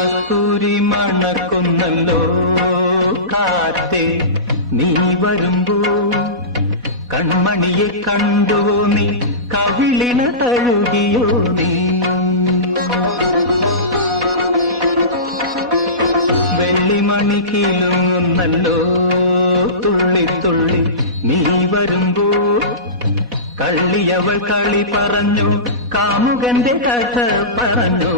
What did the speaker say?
കസ്തൂരി മണക്കുന്നല്ലോ കാറ്റേ, നീ വരുമ്പോ കൺമണിയെ കണ്ടുവോ നീ, കവിളിന തഴുകിയോ നീ. വെള്ളിമണി കീലുന്നല്ലോ തുള്ളി തുള്ളി, നീ വരുമ്പോ കള്ളിയവൾ കളി പറഞ്ഞു, കാമുകന്റെ കഥ പറഞ്ഞു.